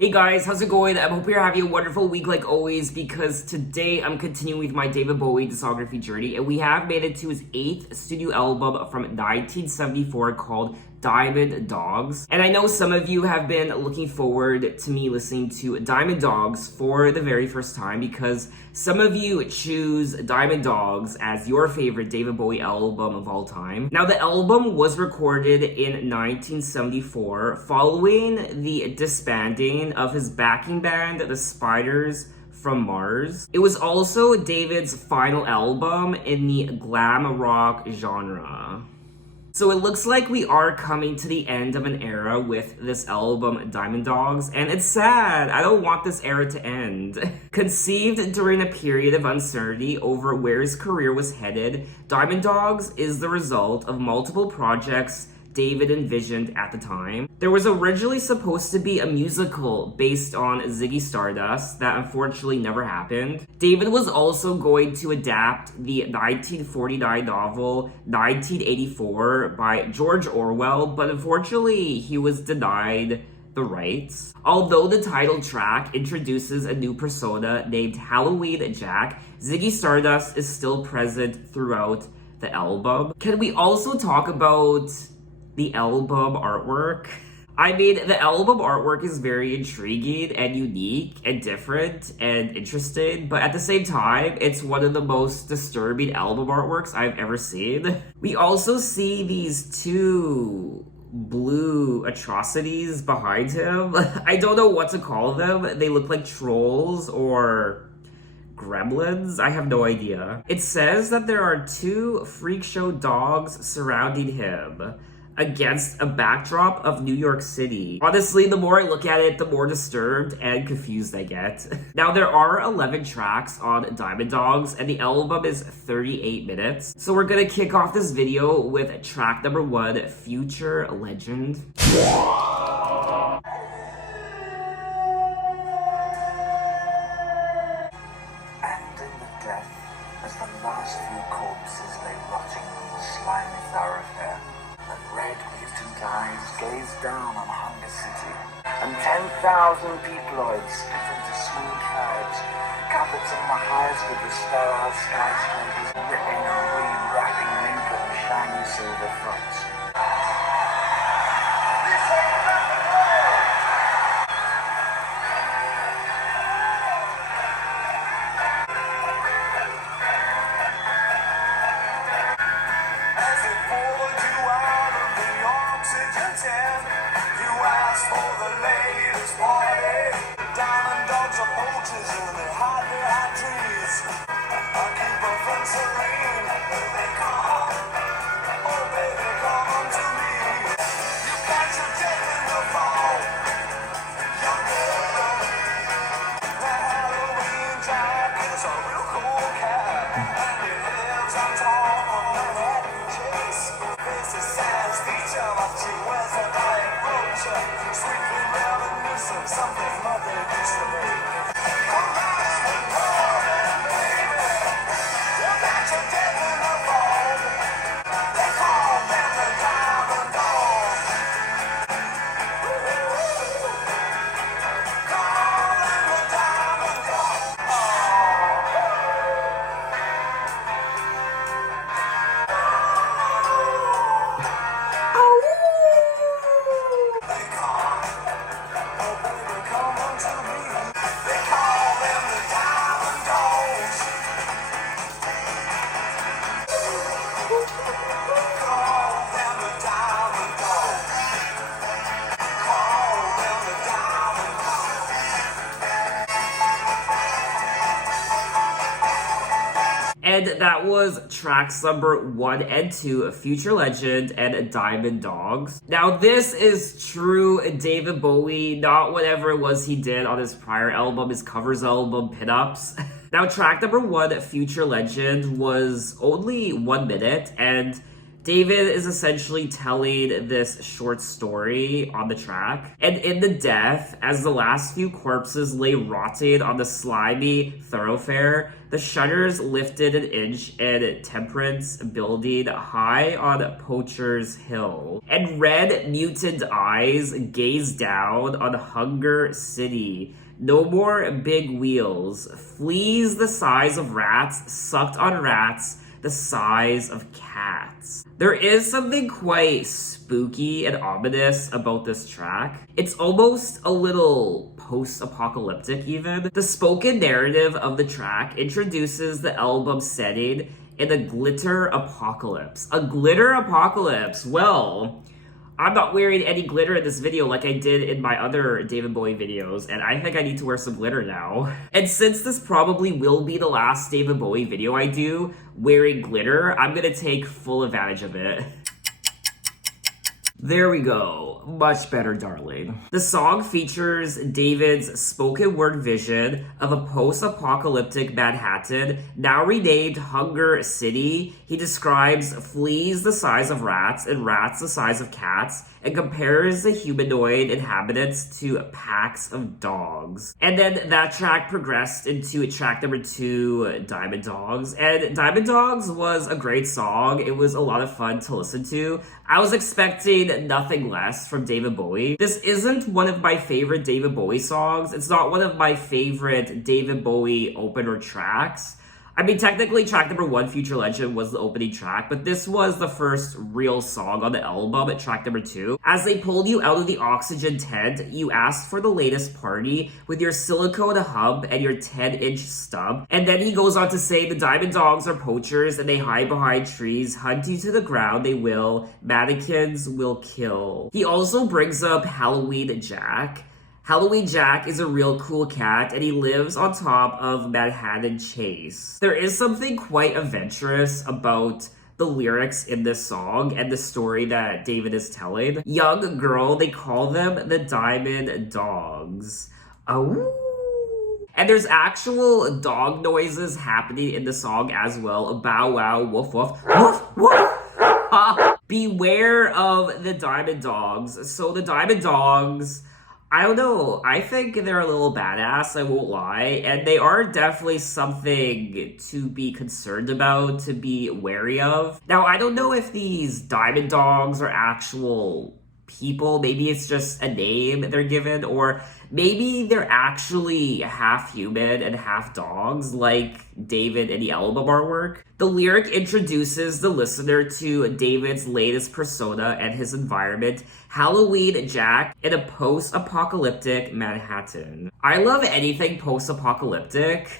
Hey guys, how's it going? I hope you're having a wonderful week like always, because today I'm continuing with my David Bowie discography journey, and we have made it to his 8th studio album from 1974 called Diamond Dogs. And I know some of you have been looking forward to me listening to Diamond Dogs for the very first time, because some of you choose Diamond Dogs as your favorite David Bowie album of all time. Now, the album was recorded in 1974 following the disbanding of his backing band, the Spiders from Mars. It was also David's final album in the glam rock genre. So it looks like we are coming to the end of an era with this album, Diamond Dogs, and it's sad. I don't want this era to end. Conceived during a period of uncertainty over where his career was headed, Diamond Dogs is the result of multiple projects David envisioned at the time. There was originally supposed to be a musical based on Ziggy Stardust that unfortunately never happened. David was also going to adapt the 1949 novel 1984 by George Orwell, but unfortunately he was denied the rights. Although the title track introduces a new persona named Halloween Jack, Ziggy Stardust is still present throughout the album. Can we also talk about the album artwork? I mean, the album artwork is very intriguing and unique and different and interesting, but at the same time, it's one of the most disturbing album artworks I've ever seen. We also see these two blue atrocities behind him. I don't know what to call them. They look like trolls or gremlins? I have no idea. It says that there are two freak show dogs surrounding him against a backdrop of New York City. Honestly, the more I look at it, the more disturbed and confused I get. Now, there are 11 tracks on Diamond Dogs, and the album is 38 minutes. So we're gonna kick off this video with track number 1, Future Legend. As the last few corpses lay rotting in the slimy thoroughfare, and red-mutant eyes gazed down on Hunger City, and 10,000 peoploids stiffened to smooth clouds, gathered on the highest of the sterile skyscrapers, ripping and re-wrapping Lincoln shiny silver fronts. And that was tracks number 1 and 2, Future Legend and Diamond Dogs. Now, this is true David Bowie, not whatever it was he did on his prior album, his covers album, Pinups. Now, track number 1, Future Legend, was only 1 minute, and David is essentially telling this short story on the track. And in the death, as the last few corpses lay rotted on the slimy thoroughfare, the shutters lifted an inch and temperance building high on Poacher's Hill. And red mutant eyes gazed down on Hunger City. No more big wheels. Fleas the size of rats sucked on rats the size of cats. There is something quite spooky and ominous about this track. It's almost a little post-apocalyptic even. The spoken narrative of the track introduces the album setting in a glitter apocalypse. A glitter apocalypse. Well, I'm not wearing any glitter in this video like I did in my other David Bowie videos, and I think I need to wear some glitter now. And since this probably will be the last David Bowie video I do wearing glitter, I'm gonna take full advantage of it. There we go. Much better, darling. The song features David's spoken word vision of a post-apocalyptic Manhattan, now renamed Hunger City. He describes fleas the size of rats and rats the size of cats, and compares the humanoid inhabitants to packs of dogs. And then that track progressed into track number 2, Diamond Dogs. And Diamond Dogs was a great song. It was a lot of fun to listen to. I was expecting nothing less from David Bowie. This isn't one of my favorite David Bowie songs. It's not one of my favorite David Bowie opener tracks. I mean, technically, track number 1, Future Legend, was the opening track, but this was the first real song on the album at track number 2. As they pulled you out of the oxygen tent, you asked for the latest party with your silicone hub and your 10-inch stub. And then he goes on to say, the Diamond Dogs are poachers and they hide behind trees, hunt you to the ground, they will, mannequins will kill. He also brings up Halloween Jack. Halloween Jack is a real cool cat, and he lives on top of Manhattan Chase. There is something quite adventurous about the lyrics in this song and the story that David is telling. Young girl, they call them the Diamond Dogs. Oh. And there's actual dog noises happening in the song as well. A bow wow, woof woof, woof woof. Beware of the Diamond Dogs. So the Diamond Dogs, I don't know, I think they're a little badass, I won't lie, and they are definitely something to be concerned about, to be wary of. Now, I don't know if these Diamond Dogs are actual people, maybe it's just a name they're given, or maybe they're actually half human and half dogs, like David in the album artwork. The lyric introduces the listener to David's latest persona and his environment, Halloween Jack, in a post-apocalyptic Manhattan. I love anything post-apocalyptic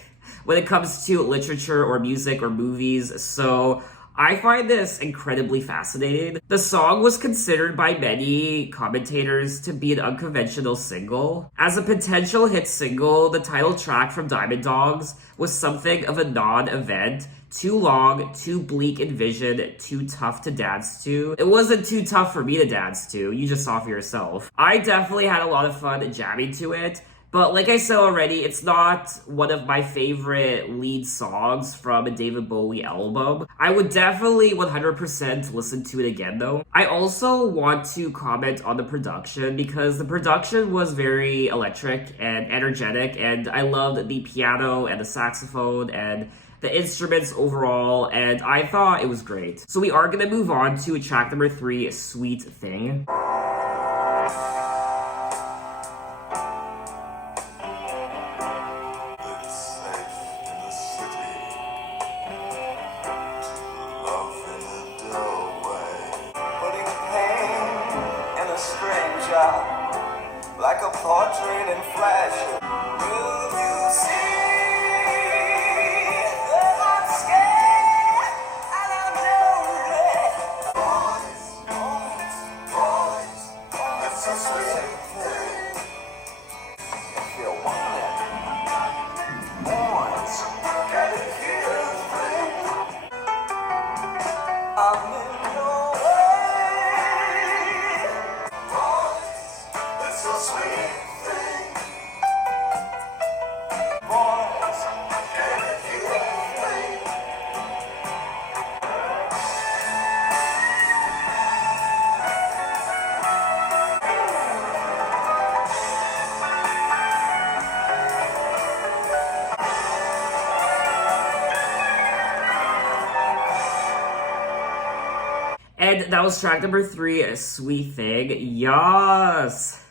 when it comes to literature or music or movies, so I find this incredibly fascinating. The song was considered by many commentators to be an unconventional single. As a potential hit single, the title track from Diamond Dogs was something of a non-event. Too long, too bleak in vision, too tough to dance to. It wasn't too tough for me to dance to, you just saw for yourself. I definitely had a lot of fun jamming to it. But like I said already, it's not one of my favorite lead songs from a David Bowie album. I would definitely 100% listen to it again though. I also want to comment on the production because the production was very electric and energetic, and I loved the piano and the saxophone and the instruments overall, and I thought it was great. So we are gonna move on to track number 3, Sweet Thing. Like a portrait in flash. Will you see that I'm scared and I'm lonely? Boys, boys, boys, it's a that was track number 3, A Sweet Thing. Yes!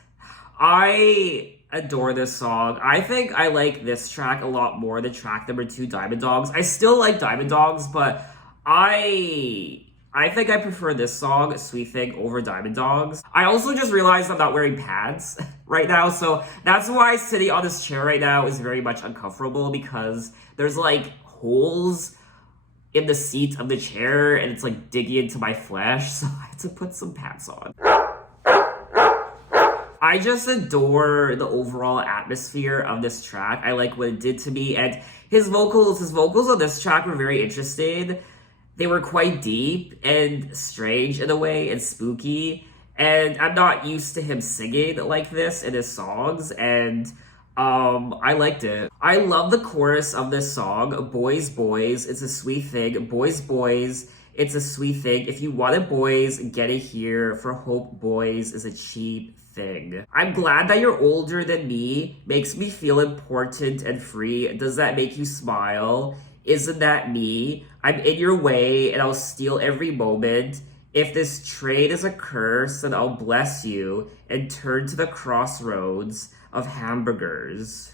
I adore this song. I think I like this track a lot more than track number 2, Diamond Dogs. I still like Diamond Dogs, but I think I prefer this song, Sweet Thing, over Diamond Dogs. I also just realized I'm not wearing pants right now, so that's why sitting on this chair right now is very much uncomfortable, because there's like holes in the seat of the chair and it's like digging into my flesh, so I had to put some pants on. I just adore the overall atmosphere of this track. I like what it did to me, and his vocals on this track were very interesting. They were quite deep and strange in a way and spooky, and I'm not used to him singing like this in his songs, and I liked it. I love the chorus of this song. Boys, boys, it's a sweet thing. Boys, boys, it's a sweet thing. If you want it, boys, get it here. For hope, boys, is a cheap thing. I'm glad that you're older than me. Makes me feel important and free. Does that make you smile? Isn't that me? I'm in your way and I'll steal every moment. If this trade is a curse, then I'll bless you and turn to the crossroads of hamburgers.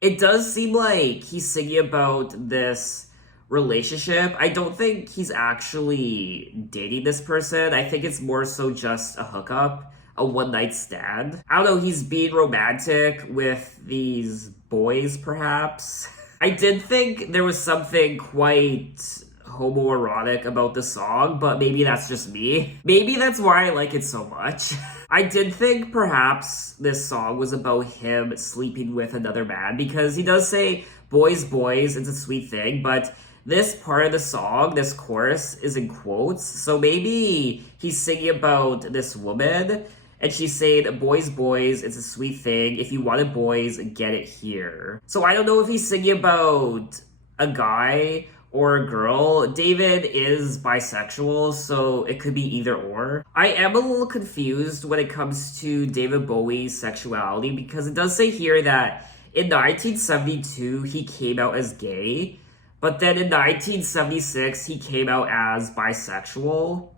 It does seem like he's singing about this relationship. I don't think he's actually dating this person. I think it's more so just a hookup, a one-night stand. I don't know, he's being romantic with these boys, perhaps. I did think there was something quite homoerotic about the song, but maybe that's just me. Maybe that's why I like it so much. I did think perhaps this song was about him sleeping with another man, because he does say, boys, boys, it's a sweet thing, but this part of the song, this chorus, is in quotes, so maybe he's singing about this woman, and she's saying, boys, boys, it's a sweet thing. If you want it, boys, get it here. So I don't know if he's singing about a guy or a girl. David is bisexual, so it could be either or. I am a little confused when it comes to David Bowie's sexuality, because it does say here that in 1972 he came out as gay, but then in 1976 he came out as bisexual.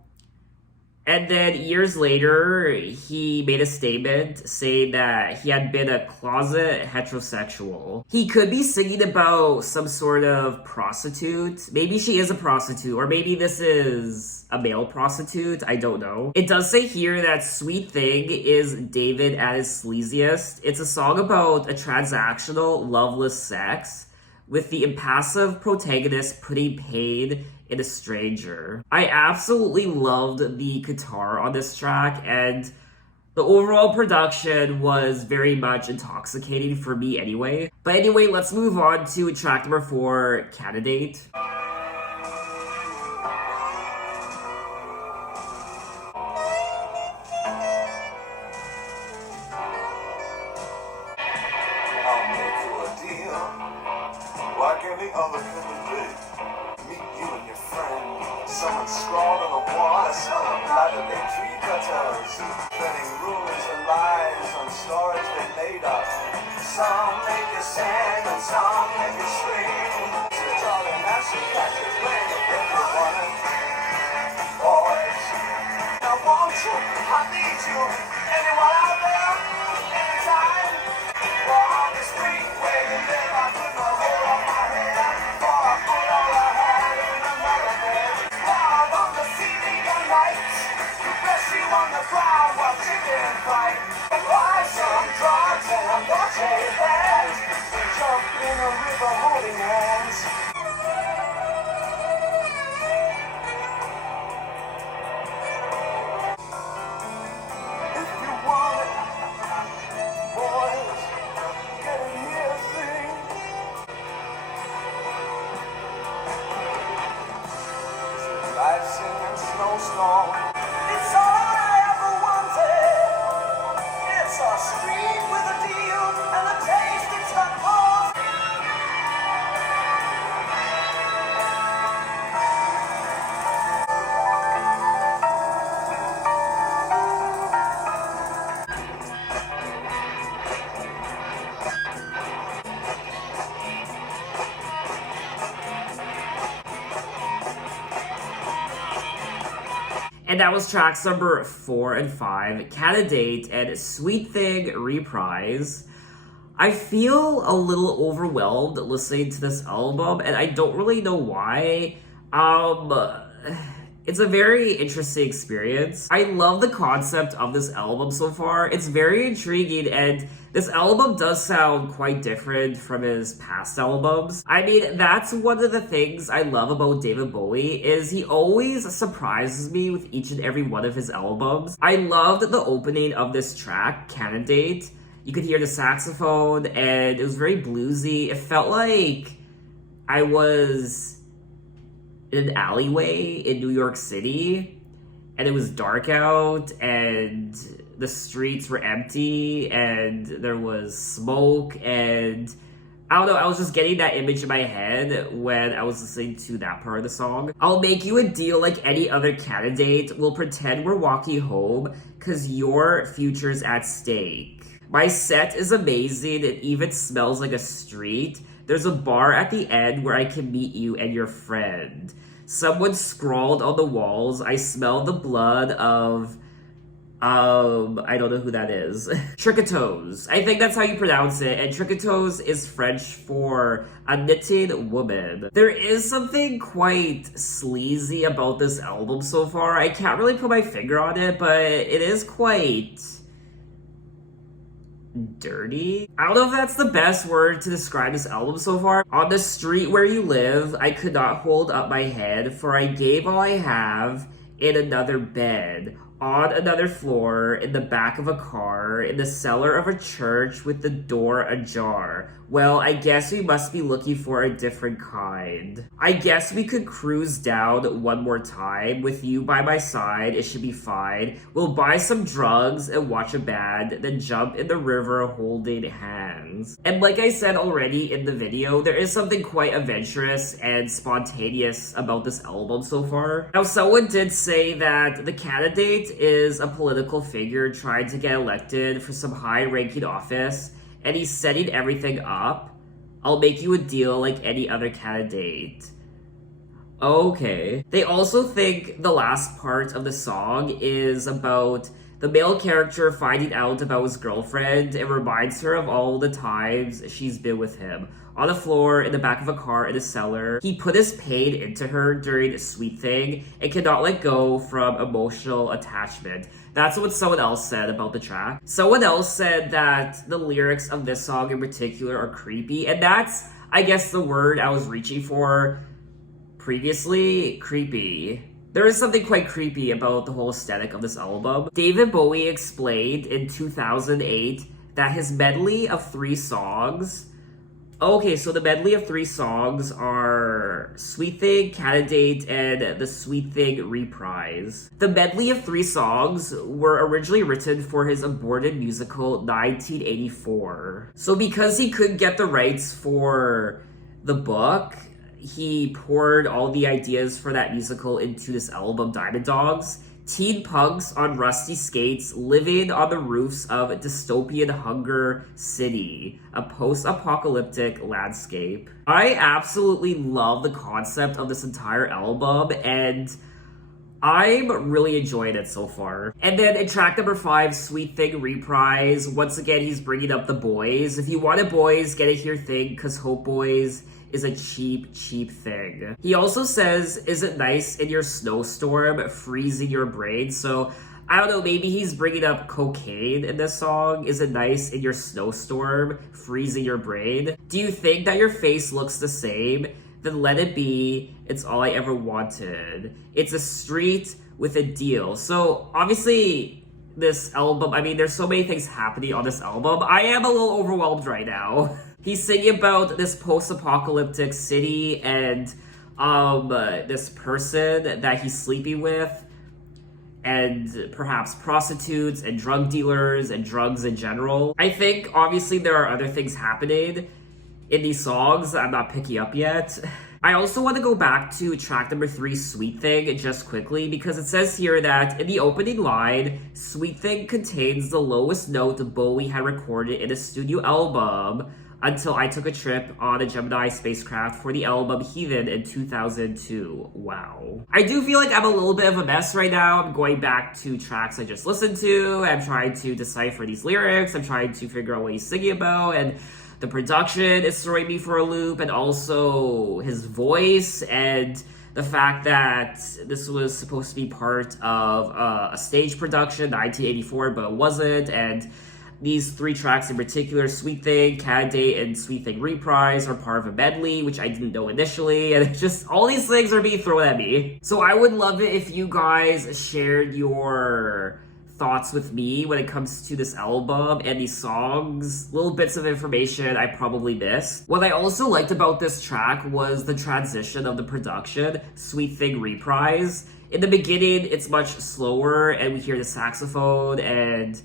And then years later, he made a statement saying that he had been a closet heterosexual. He could be singing about some sort of prostitute. Maybe she is a prostitute, or maybe this is a male prostitute. I don't know. It does say here that Sweet Thing is David at his sleaziest. It's a song about a transactional, loveless sex, with the impassive protagonist putting pain in a stranger. I absolutely loved the guitar on this track, and the overall production was very much intoxicating for me anyway. But anyway, let's move on to track number 4, Candidate. Someone scrawled on the wall, I smell the blood of their tree cutters, spreading rumors and lies on stories they made up. Some make you sing and some make you scream. So darling, I should catch you playing if you want it. Boys, now won't you? I need you. Anyone out there? Anytime? Or on the street where you live, I put my hair on my head. Or I put all I had in another bed. On the ground while chicken fight, and buy some drugs and watch a band, and jump in a river holding hands. If And that was tracks number 4 and 5, Candidate and Sweet Thing Reprise. I feel a little overwhelmed listening to this album, and I don't really know why. It's a very interesting experience. I love the concept of this album so far. It's very intriguing, and this album does sound quite different from his past albums. I mean, that's one of the things I love about David Bowie, is he always surprises me with each and every one of his albums. I loved the opening of this track, Candidate. You could hear the saxophone, and it was very bluesy. It felt like I was in an alleyway in New York City, and it was dark out, and the streets were empty, and there was smoke, and I don't know, I was just getting that image in my head when I was listening to that part of the song. I'll make you a deal like any other candidate. We'll pretend we're walking home, cause your future's at stake. My set is amazing, it even smells like a street. There's a bar at the end where I can meet you and your friend. Someone scrawled on the walls, I smell the blood of, I don't know who that is. Tricoteuse. I think that's how you pronounce it, and tricoteuse is French for a knitted woman. There is something quite sleazy about this album so far. I can't really put my finger on it, but it is quite dirty. I don't know if that's the best word to describe this album so far. On the street where you live, I could not hold up my head, for I gave all I have in another bed, on another floor, in the back of a car, in the cellar of a church with the door ajar. Well, I guess we must be looking for a different kind. I guess we could cruise down one more time. With you by my side, it should be fine. We'll buy some drugs and watch a band, then jump in the river holding hands. And like I said already in the video, there is something quite adventurous and spontaneous about this album so far. Now, someone did say that the candidate is a political figure trying to get elected for some high-ranking office, and he's setting everything up. I'll make you a deal like any other candidate. Okay. They also think the last part of the song is about the male character finding out about his girlfriend. It reminds her of all the times she's been with him. On the floor, in the back of a car, in a cellar. He put his pain into her during Sweet Thing and cannot let go from emotional attachment. That's what someone else said about the track. Someone else said that the lyrics of this song in particular are creepy, and that's, I guess, the word I was reaching for previously. Creepy. There is something quite creepy about the whole aesthetic of this album. David Bowie explained in 2008 that his medley of 3 songs... Okay, so the medley of 3 songs are Sweet Thing, Candidate, and the Sweet Thing Reprise. The medley of 3 songs were originally written for his aborted musical 1984. So because he couldn't get the rights for the book, he poured all the ideas for that musical into this album, Diamond Dogs. Teen punks on rusty skates living on the roofs of dystopian Hunger City, a post-apocalyptic landscape. I absolutely love the concept of this entire album, and I'm really enjoying it so far. And then in track number 5, Sweet Thing Reprise, once again he's bringing up the boys. If you wanted boys, get it here thing, cause Hope Boys is a cheap thing. He also says, is it nice in your snowstorm, freezing your brain? So, I don't know, maybe he's bringing up cocaine in this song. Is it nice in your snowstorm, freezing your brain? Do you think that your face looks the same? Then let it be, it's all I ever wanted. It's a street with a deal. So, obviously, this album, I mean, there's so many things happening on this album. I am a little overwhelmed right now. He's singing about this post-apocalyptic city and this person that he's sleeping with, and perhaps prostitutes and drug dealers and drugs in general. I think, obviously, there are other things happening in these songs that I'm not picking up yet. I also want to go back to track number 3, Sweet Thing, just quickly, because it says here that in the opening line, Sweet Thing contains the lowest note Bowie had recorded in a studio album until I took a trip on a Gemini spacecraft for the album Heathen in 2002. Wow. I do feel like I'm a little bit of a mess right now. I'm going back to tracks I just listened to. I'm trying to decipher these lyrics. I'm trying to figure out what he's singing about, and the production is throwing me for a loop, and also his voice, and the fact that this was supposed to be part of a stage production, 1984, but it wasn't, and these 3 tracks in particular, Sweet Thing, Candidate, and Sweet Thing Reprise, are part of a medley, which I didn't know initially, and it's just all these things are being thrown at me. So I would love it if you guys shared your thoughts with me when it comes to this album and these songs, little bits of information I probably missed. What I also liked about this track was the transition of the production, Sweet Thing Reprise. In the beginning, it's much slower, and we hear the saxophone, and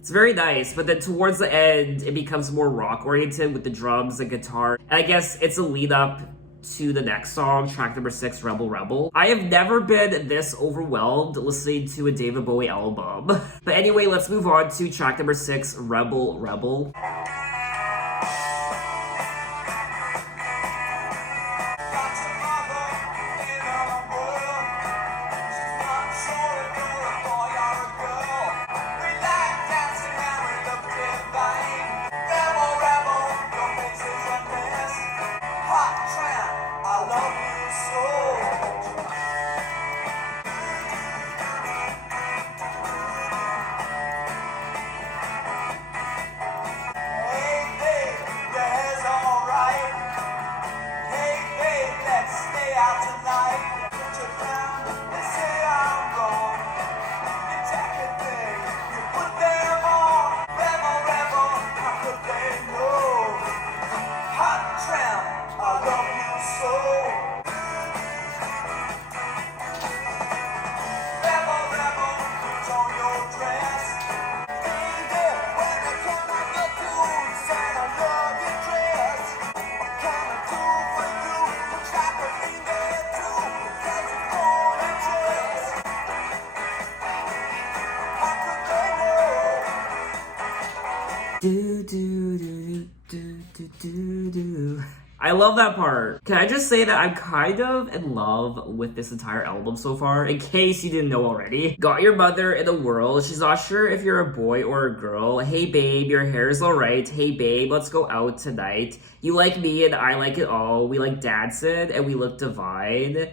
it's very nice, but then towards the end, it becomes more rock-oriented with the drums and guitar. And I guess it's a lead-up to the next song, track number 6, Rebel Rebel. I have never been this overwhelmed listening to a David Bowie album. But anyway, let's move on to track number 6, Rebel Rebel. Do, do, do, do, do, do, do. I love that part. Can I just say that I'm kind of in love with this entire album so far, in case you didn't know already. Got your mother in the world. She's not sure if you're a boy or a girl. Hey babe, your hair's alright. Hey babe, let's go out tonight. You like me and I like it all. We like dancing and we look divine.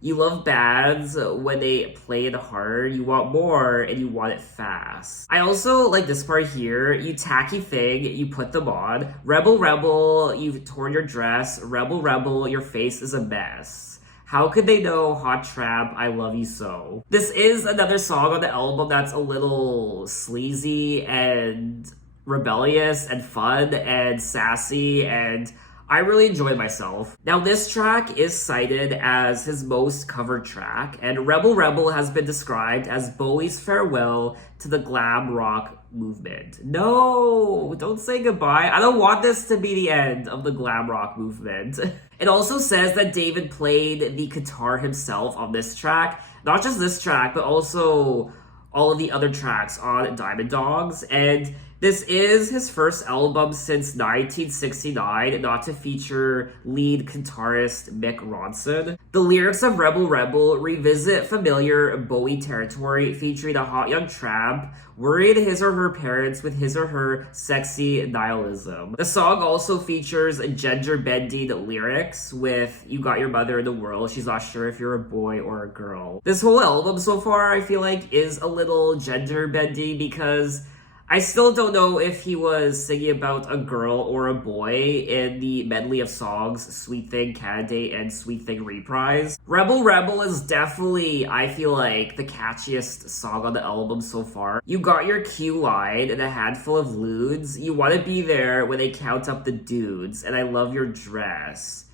You love bands when they play it hard, you want more, and you want it fast. I also like this part here. You tacky thing, you put them on. Rebel, rebel, you've torn your dress. Rebel, rebel, your face is a mess. How could they know, hot tramp, I love you so? This is another song on the album that's a little sleazy and rebellious and fun and sassy, and I really enjoyed myself. Now, this track is cited as his most covered track, and Rebel Rebel has been described as Bowie's farewell to the glam rock movement. No, don't say goodbye. I don't want this to be the end of the glam rock movement. It also says that David played the guitar himself on this track. Not just this track, but also all of the other tracks on Diamond Dogs, and this is his first album since 1969 not to feature lead guitarist Mick Ronson. The lyrics of Rebel Rebel revisit familiar Bowie territory, featuring a hot young tramp worried his or her parents with his or her sexy nihilism. The song also features gender-bending lyrics with "You got your mother in the world, she's not sure if you're a boy or a girl." This whole album so far, I feel like, is a little gender-bending because I still don't know if he was singing about a girl or a boy in the medley of songs Sweet Thing, Candidate, and Sweet Thing Reprise. Rebel Rebel is definitely, I feel like, the catchiest song on the album so far. You got your cue line and a handful of lewds. You want to be there when they count up the dudes, and I love your dress.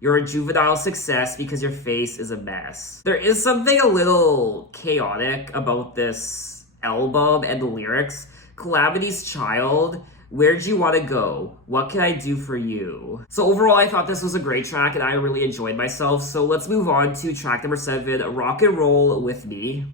You're a juvenile success because your face is a mess. There is something a little chaotic about this album and the lyrics. Calamity's child, Where'd You Wanna Go? What Can I Do For You? So overall, I thought this was a great track and I really enjoyed myself. So let's move on to track number 7, Rock and Roll With Me.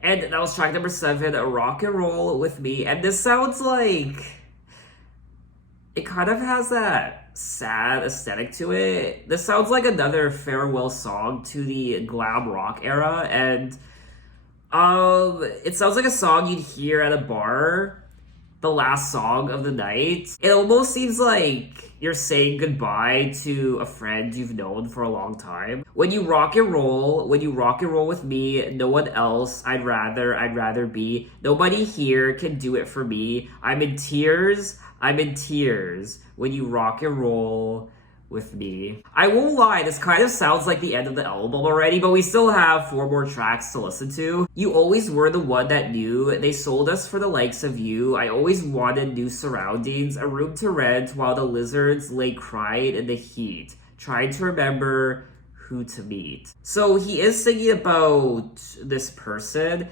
And that was track number 7, Rock and Roll With Me. And this sounds like... it kind of has that sad aesthetic to it. This sounds like another farewell song to the glam rock era. And it sounds like a song you'd hear at a bar, the last song of the night. It almost seems like you're saying goodbye to a friend you've known for a long time. When you rock and roll with me, no one else, I'd rather be. Nobody here can do it for me. I'm in tears when you rock and roll with me. I won't lie, this kind of sounds like the end of the album already, but we still have 4 more tracks to listen to. You always were the one that knew. They sold us for the likes of you. I always wanted new surroundings, a room to rent while the lizards lay crying in the heat, trying to remember who to meet. So he is singing about this person.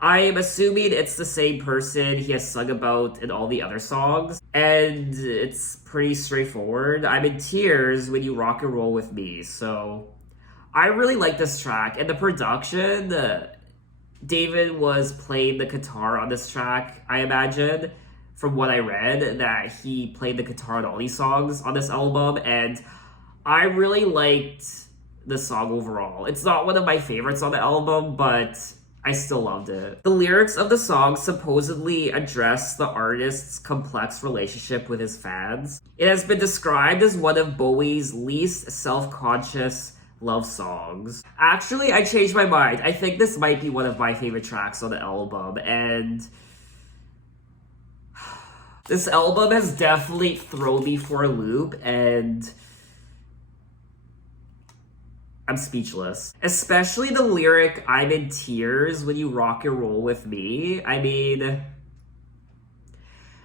I'm assuming it's the same person he has sung about in all the other songs, and it's pretty straightforward. I'm in tears when you rock and roll with me. So I really like this track, and the production, David was playing the guitar on this track, I imagine, from what I read, that he played the guitar on all these songs on this album, and I really liked the song overall. It's not one of my favorites on the album, but I still loved it. The lyrics of the song supposedly address the artist's complex relationship with his fans. It has been described as one of Bowie's least self-conscious love songs. Actually, I changed my mind. I think this might be one of my favorite tracks on the album, and this album has definitely thrown me for a loop, and I'm speechless. Especially the lyric, I'm in tears when you rock and roll with me. I mean,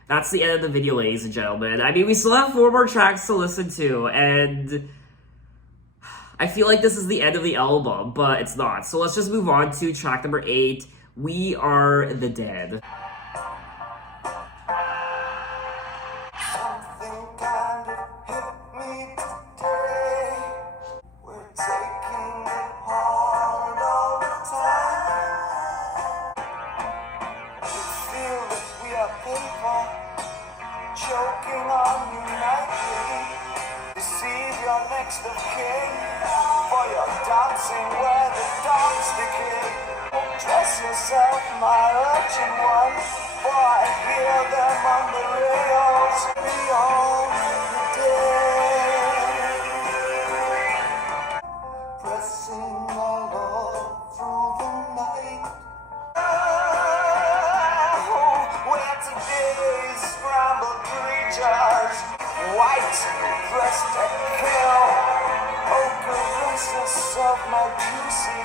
that's the end of the video, ladies and gentlemen. I mean, we still have 4 more tracks to listen to, and I feel like this is the end of the album, but it's not. So let's just move on to track number 8, We Are the Dead. Choking on you nightly, deceive your next of kin, for you're dancing where the dogs decay. Dress yourself, my urchin one, for I hear them on the rails beyond the dead, pressing my love through the night. Where today's scrambled creatures, white dressed to kill, poker princess of my juicy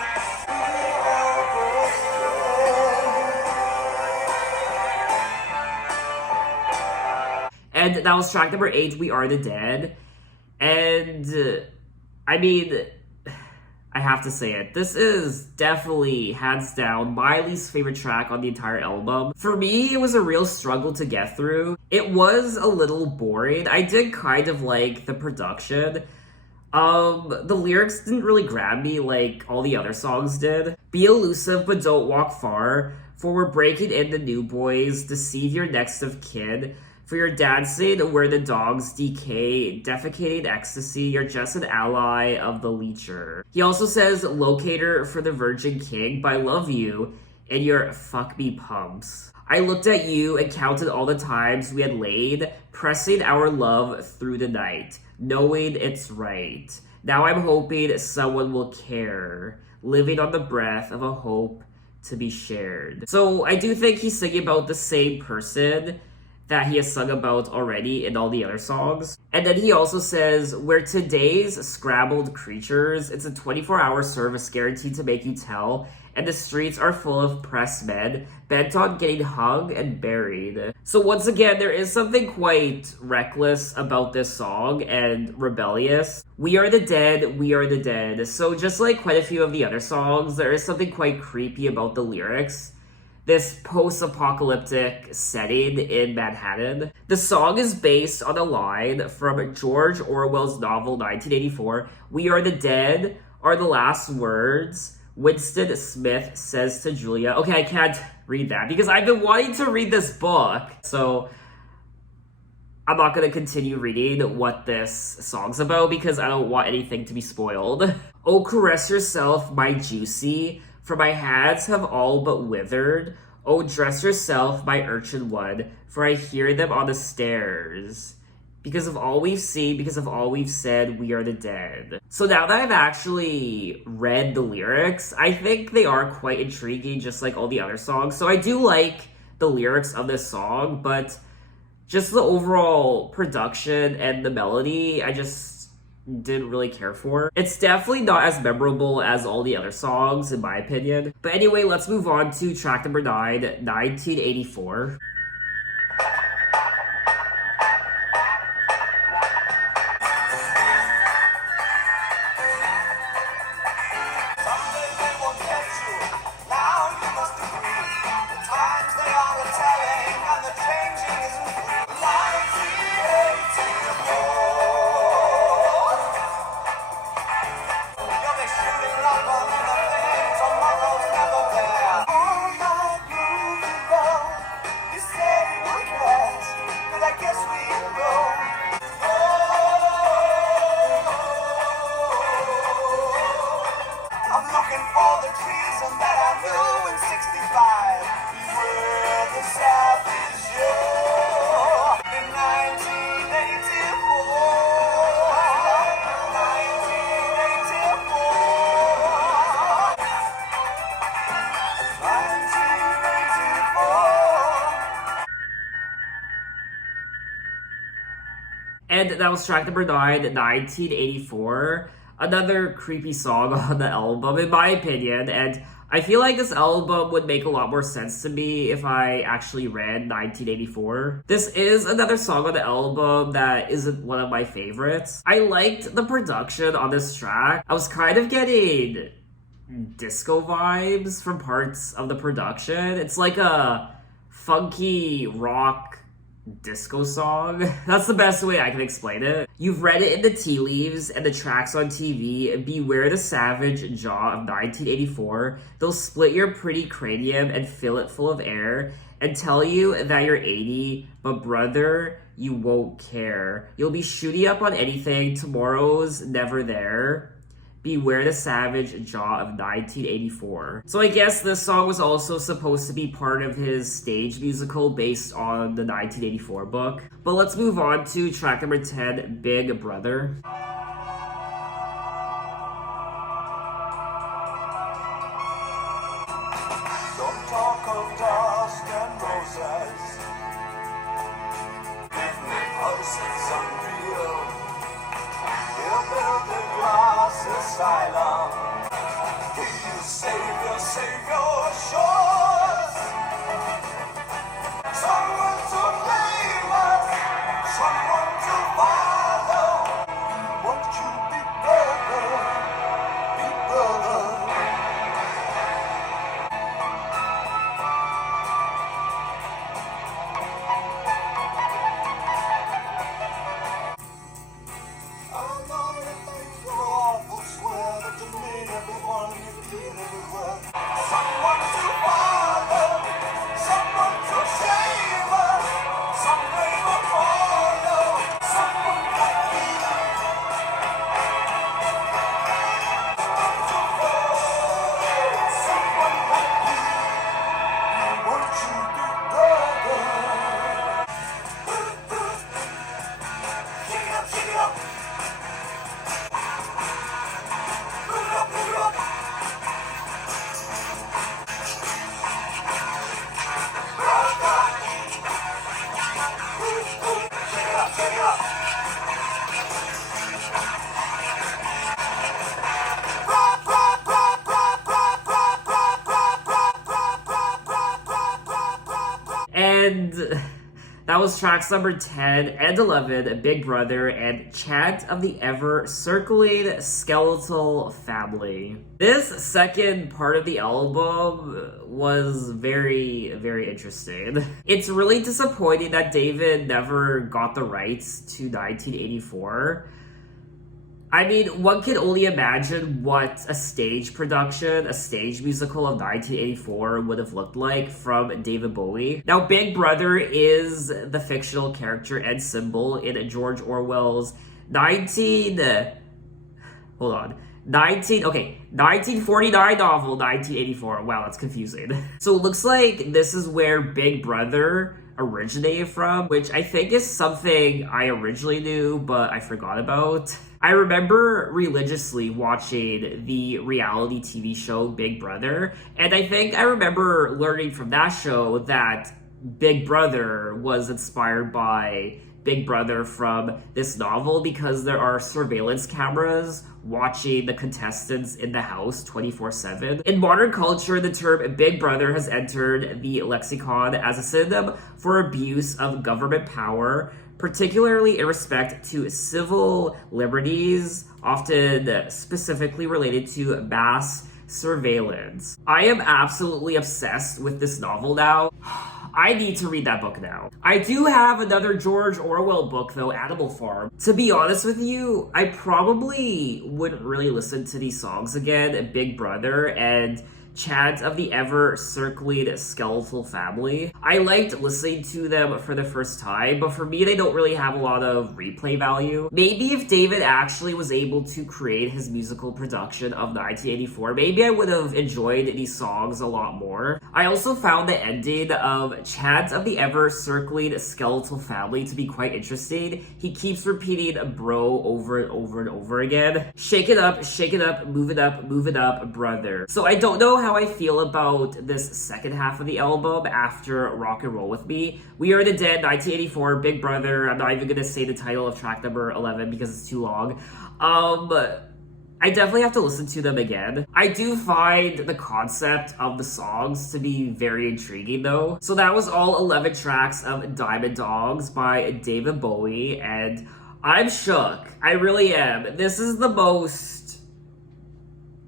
And that was track number 8, We Are the Dead. And And I mean, I have to say it. This is definitely, hands down, my least favorite track on the entire album. For me, it was a real struggle to get through. It was a little boring. I did kind of like the production. The lyrics didn't really grab me like all the other songs did. Be elusive but don't walk far, for we're breaking in the new boys, deceive your next of kin. For your dancing where the dogs decay, defecating ecstasy, you're just an ally of the leecher. He also says, locator for the virgin king, but I love you, and your fuck me pumps. I looked at you and counted all the times we had laid, pressing our love through the night, knowing it's right. Now I'm hoping someone will care, living on the breath of a hope to be shared. So I do think he's singing about the same person that he has sung about already in all the other songs. And then he also says, we're today's scrabbled creatures. It's a 24-hour service guaranteed to make you tell. And the streets are full of pressed men, bent on getting hung and buried. So once again, there is something quite reckless about this song and rebellious. We are the dead, we are the dead. So just like quite a few of the other songs, there is something quite creepy about the lyrics. This post-apocalyptic setting in Manhattan. The song is based on a line from George Orwell's novel 1984, "We are the dead are the last words Winston Smith says to Julia." Okay, I can't read that because I've been wanting to read this book, so I'm not going to continue reading what this song's about because I don't want anything to be spoiled. Oh, caress yourself, my juicy, for my hands have all but withered. Oh, dress yourself, my urchin one, for I hear them on the stairs. Because of all we've seen, because of all we've said, we are the dead. So now that I've actually read the lyrics, I think they are quite intriguing, just like all the other songs. So I do like the lyrics of this song, but just the overall production and the melody, I just didn't really care for. It's definitely not as memorable as all the other songs, in my opinion. But anyway, let's move on to track number 9, 1984. And that was track number 9, 1984. Another creepy song on the album, in my opinion. And I feel like this album would make a lot more sense to me if I actually read 1984. This is another song on the album that isn't one of my favorites. I liked the production on this track. I was kind of getting disco vibes from parts of the production. It's like a funky rock disco song. That's the best way I can explain it. You've read it in the tea leaves and the tracks on TV. Beware the savage jaw of 1984. They'll split your pretty cranium and fill it full of air and tell you that you're 80, but brother, you won't care. You'll be shooting up on anything. Tomorrow's never there. Beware the savage jaw of 1984. So I guess this song was also supposed to be part of his stage musical based on the 1984 book. But let's move on to track number 10, Big Brother. Don't talk of dust and roses. Give me pulses unreal. He'll build a glass asylum. He'll save your shores. Someone to blame us, someone to follow. Won't you That was tracks number 10 and 11, Big Brother, and Chant of the Ever Circling Skeletal Family. This second part of the album was very, very interesting. It's really disappointing that David never got the rights to 1984. I mean, one can only imagine what a stage production, a stage musical of 1984 would have looked like from David Bowie. Now, Big Brother is the fictional character and symbol in George Orwell's 1949 novel, 1984. Wow, that's confusing. So it looks like this is where Big Brother originated from, which I think is something I originally knew, but I forgot about. I remember religiously watching the reality TV show Big Brother, and I think I remember learning from that show that Big Brother was inspired by Big Brother from this novel because there are surveillance cameras watching the contestants in the house 24/7. In modern culture, the term Big Brother has entered the lexicon as a synonym for abuse of government power, particularly in respect to civil liberties, often specifically related to mass surveillance. I am absolutely obsessed with this novel now. I need to read that book now. I do have another George Orwell book though, Animal Farm. To be honest with you, I probably wouldn't really listen to these songs again, Big Brother and Chant of the Ever Circling Skeletal Family. I liked listening to them for the first time, but for me, they don't really have a lot of replay value. Maybe if David actually was able to create his musical production of 1984, maybe I would have enjoyed these songs a lot more. I also found the ending of Chant of the Ever Circling Skeletal Family to be quite interesting. He keeps repeating bro over and over and over again. Shake it up, move it up, brother. So I don't know how I feel about this second half of the album after Rock and Roll With Me. We Are the Dead, 1984, Big Brother. I'm not even gonna say the title of track number 11 because it's too long. I definitely have to listen to them again. I do find the concept of the songs to be very intriguing though. So that was all 11 tracks of Diamond Dogs by David Bowie, and I'm shook. I really am. This is the most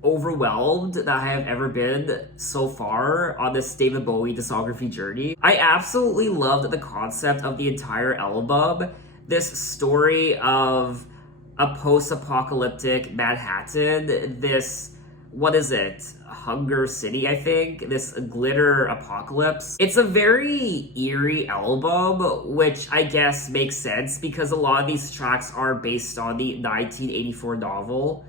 overwhelmed that I have ever been so far on this David Bowie discography journey. I absolutely loved the concept of the entire album. This story of a post-apocalyptic Manhattan, this, what is it? Hunger City, I think, this glitter apocalypse. It's a very eerie album, which I guess makes sense because a lot of these tracks are based on the 1984 novel,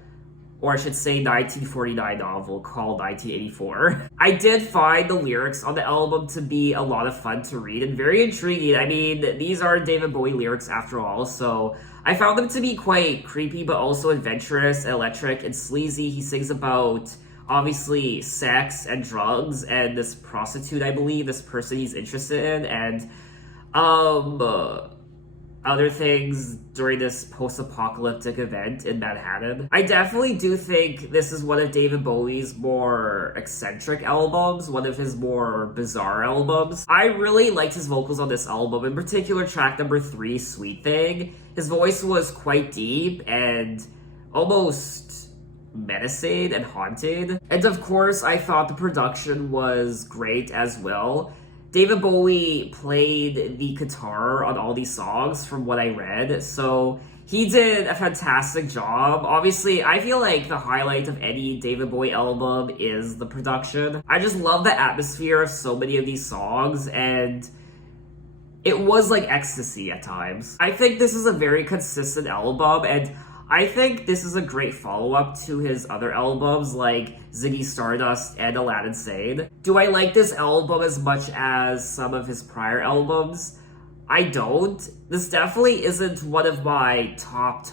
or I should say 1949 novel called 1984. I did find the lyrics on the album to be a lot of fun to read and very intriguing. I mean, these are David Bowie lyrics after all, so I found them to be quite creepy but also adventurous, electric, and sleazy. He sings about, obviously, sex and drugs and this prostitute, I believe, this person he's interested in, and other things during this post-apocalyptic event in Manhattan. I definitely do think this is one of David Bowie's more eccentric albums, one of his more bizarre albums. I really liked his vocals on this album, in particular track number 3, Sweet Thing. His voice was quite deep and almost menacing and haunted. And of course, I thought the production was great as well. David Bowie played the guitar on all these songs from what I read, so he did a fantastic job. Obviously, I feel like the highlight of any David Bowie album is the production. I just love the atmosphere of so many of these songs, and it was like ecstasy at times. I think this is a very consistent album, and I think this is a great follow-up to his other albums like Ziggy Stardust and Aladdin Sane. Do I like this album as much as some of his prior albums? I don't. This definitely isn't one of my top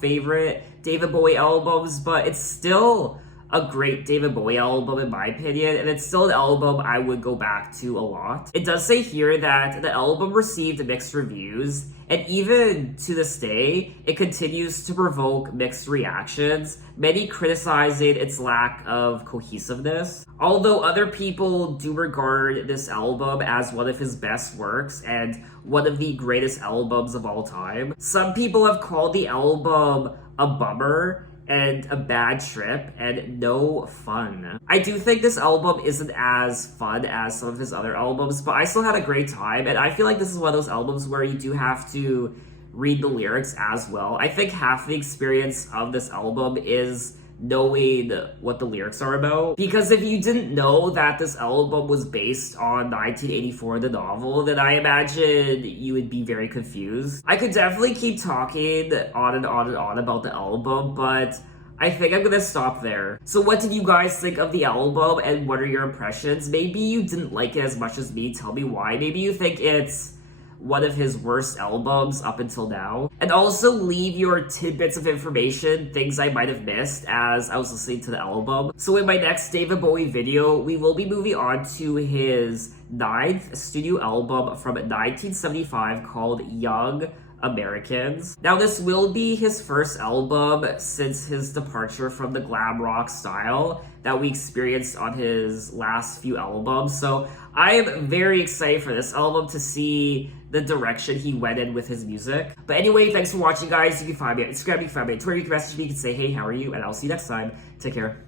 favorite David Bowie albums, but it's still a great David Bowie album in my opinion, and it's still an album I would go back to a lot. It does say here that the album received mixed reviews, and even to this day, it continues to provoke mixed reactions, many criticizing its lack of cohesiveness. Although other people do regard this album as one of his best works and one of the greatest albums of all time, some people have called the album a bummer and a bad trip and no fun. I do think this album isn't as fun as some of his other albums, but I still had a great time, and I feel like this is one of those albums where you do have to read the lyrics as well. I think half the experience of this album is knowing what the lyrics are about, because if you didn't know that this album was based on 1984, the novel, then I imagine you would be very confused. I could definitely keep talking on and on and on about the album, but I think I'm gonna stop there. So what did you guys think of the album, and what are your impressions? Maybe you didn't like it as much as me, tell me why. Maybe you think it's one of his worst albums up until now. And also leave your tidbits of information, things I might have missed as I was listening to the album. So in my next David Bowie video, we will be moving on to his 9th studio album from 1975 called Young Americans. Now this will be his first album since his departure from the glam rock style that we experienced on his last few albums. So I am very excited for this album to see the direction he went in with his music. But anyway, thanks for watching guys. You can find me on Instagram, you can find me on Twitter, you can message me, you can say hey, how are you? And I'll see you next time. Take care.